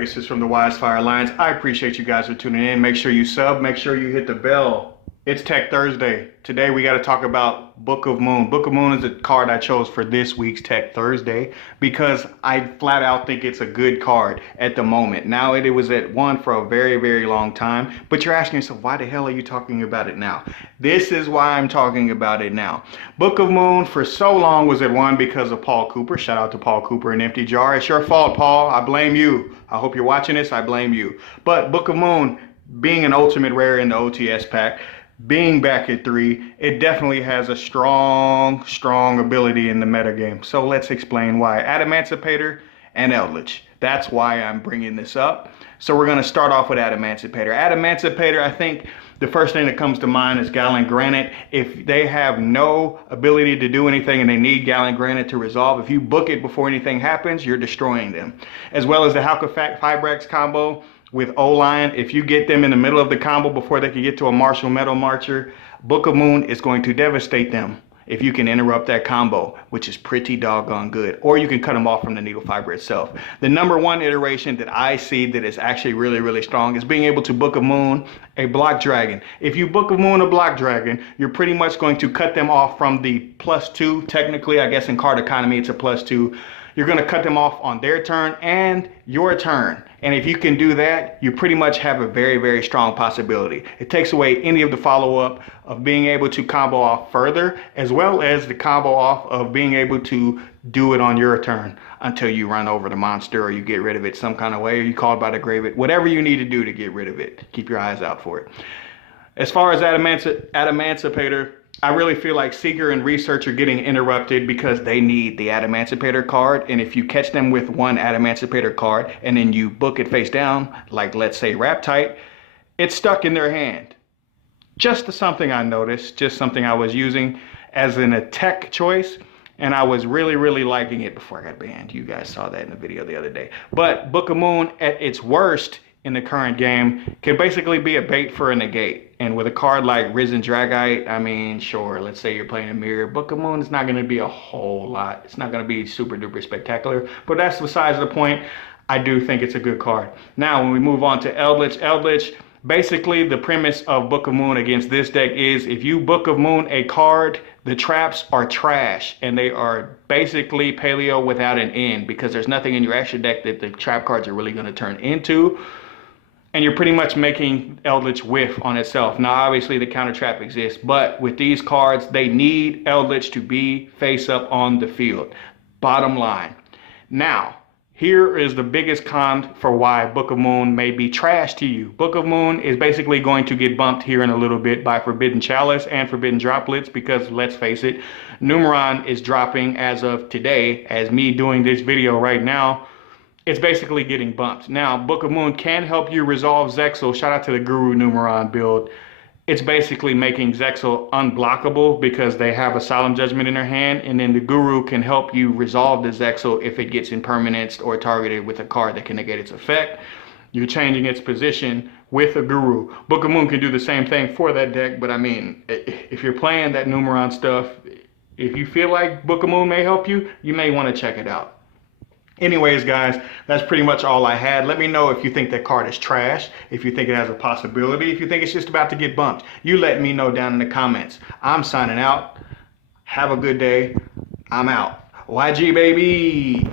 This is from the Wisefire Alliance. I appreciate you guys for tuning in. Make sure you sub. Make sure you hit the bell. It's Tech Thursday. Today we got to talk about Book of Moon. Book of Moon is a card I chose for this week's Tech Thursday because I flat out think it's a good card at the moment. Now it was at 1 for a very, very long time, but you're asking yourself, why the hell are you talking about it now? This is why I'm talking about it now. Book of Moon for so long was at 1 because of Paul Cooper. Shout out to Paul Cooper and Empty Jar. It's your fault, Paul. I blame you. I hope you're watching this. I blame you. But Book of Moon, being an ultimate rare in the OTS pack, being back at 3, it definitely has a strong ability in the metagame. So let's explain why. Amancipator and Elvic. That's why I'm bringing this up. So we're going to start off with Amancipator. Amancipator, I think the first thing that comes to mind is Gallant Granite. If they have no ability to do anything and they need Gallant Granite to resolve, if you book it before anything happens, you're destroying them. As well as the Halka Fibrax combo with O-Line, if you get them in the middle of the combo before they can get to a Martial Metal Marcher, Book of Moon is going to devastate them if you can interrupt that combo, which is pretty doggone good. Or you can cut them off from the needle fiber itself. The number one iteration that I see that is actually really strong is being able to Book of Moon a Block Dragon. If you Book of Moon a Block Dragon, you're pretty much going to cut them off from the +2. Technically, I guess in card economy, it's a +2. You're going to cut them off on their turn and your turn. And if you can do that, you pretty much have a very strong possibility. It takes away any of the follow-up of being able to combo off further, as well as the combo off of being able to do it on your turn until you run over the monster or you get rid of it some kind of way, or you call it by the grave it, whatever you need to do to get rid of it. Keep your eyes out for it. As far as Amancipator, I really feel like Seeker and Research are getting interrupted because they need the Amancipator card. And if you catch them with one Amancipator card and then you book it face down, like let's say Raptite, it's stuck in their hand. Just something I noticed, just something I was using as an attack choice. And I was really liking it before I got banned. You guys saw that in the video the other day. But Book of Moon at its worst in the current game can basically be a bait for a negate. And with a card like Risen Dragite, I mean, sure, let's say you're playing a mirror. Book of Moon is not going to be a whole lot. It's not going to be super duper spectacular, but that's besides the point. I do think it's a good card. Now, when we move on to Elvic, basically the premise of Book of Moon against this deck is if you Book of Moon a card, the traps are trash and they are basically paleo without an end because there's nothing in your extra deck that the trap cards are really going to turn into. And you're pretty much making Elvic whiff on itself. Now, obviously, the counter trap exists, but with these cards, they need Elvic to be face up on the field. Bottom line. Now, here is the biggest con for why Book of Moon may be trash to you. Book of Moon is basically going to get bumped here in a little bit by Forbidden Chalice and Forbidden Droplets because, let's face it, Numeron is dropping as of today, as me doing this video right now. It's basically getting bumped. Now, Book of Moon can help you resolve Zexal. Shout out to the Guru Numeron build. It's basically making Zexal unblockable because they have a Solemn Judgment in their hand, and then the Guru can help you resolve the Zexal if it gets impermanenced or targeted with a card that can negate its effect. You're changing its position with a Guru. Book of Moon can do the same thing for that deck, but I mean, if you're playing that Numeron stuff, if you feel like Book of Moon may help you, you may want to check it out. Anyways, guys, that's pretty much all I had. Let me know if you think that card is trash, if you think it has a possibility, if you think it's just about to get bumped. You let me know down in the comments. I'm signing out. Have a good day. I'm out. YG, baby.